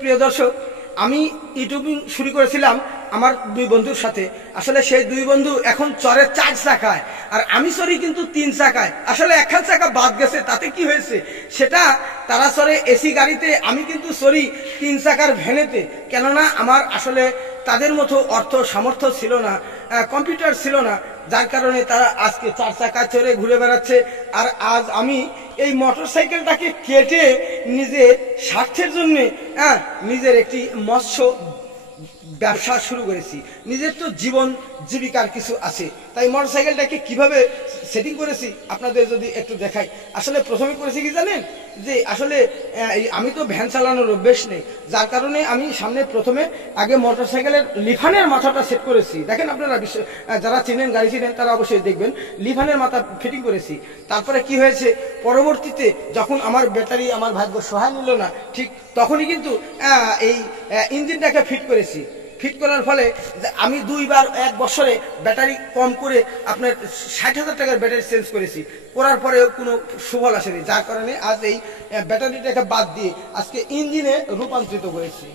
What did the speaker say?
প্রিয় দর্শক, আমি ইউটিউবিং শুরু করেছিলাম আমার দুই বন্ধুর সাথে। আসলে সেই দুই বন্ধু এখন চড়ে 4 চাকায়, আর আমি চড়ি কিন্তু 3 চাকায়। আসলে একখান চাকা বাদ গেছে, তাতে কি হয়েছে সেটা, তারা চড়ে এসি গাড়িতে, আমি কিন্তু চড়ি 3 চাকার ভ্যানেতে। কেননা আমার আসলে তাদের মতো অর্থ সামর্থ্য ছিল না, কম্পিউটার ছিল না, যার কারণে তারা আজকে 4 চাকা চড়ে ঘুরে বেড়াচ্ছে। আর আজ আমি এই মোটর সাইকেলটাকে কেটে নিজের স্বার্থের জন্য নিজের একটি মৎস্য ব্যবসা শুরু করেছি। নিজের তো জীবন জীবিকার কিছু আছে, তাই মোটরসাইকেলটাকে কিভাবে সেটিং করেছি আপনাদের যদি একটু দেখাই। আসলে প্রথমে করেছি কি জানেন, যে আসলে আমি তো ভ্যান চালানোর অভ্যেস নেই, যার কারণে আমি সামনে প্রথমে আগে মোটরসাইকেলের লিফানের মাথাটা সেট করেছি। দেখেন আপনারা, যারা চিনেন, গাড়ি চিনেন, তারা অবশ্যই দেখবেন লিফানের মাথা ফিটিং করেছি। তারপরে কি হয়েছে, পরবর্তীতে যখন আমার ব্যাটারি, আমার ভাগ্য সহায় নিল না, ঠিক তখনই কিন্তু এই ইঞ্জিনটাকে ফিট করেছি। ফিট করার ফলে আমি 2 বার 1 বছরে ব্যাটারি কম করে আপনার 60,000 টাকার ব্যাটারি চেঞ্জ করেছি। করার পরেও কোনো সুফল আসেনি, যার কারণে আজ এই ব্যাটারিটাকে বাদ দিয়ে আজকে ইঞ্জিনে রূপান্তরিত করেছি।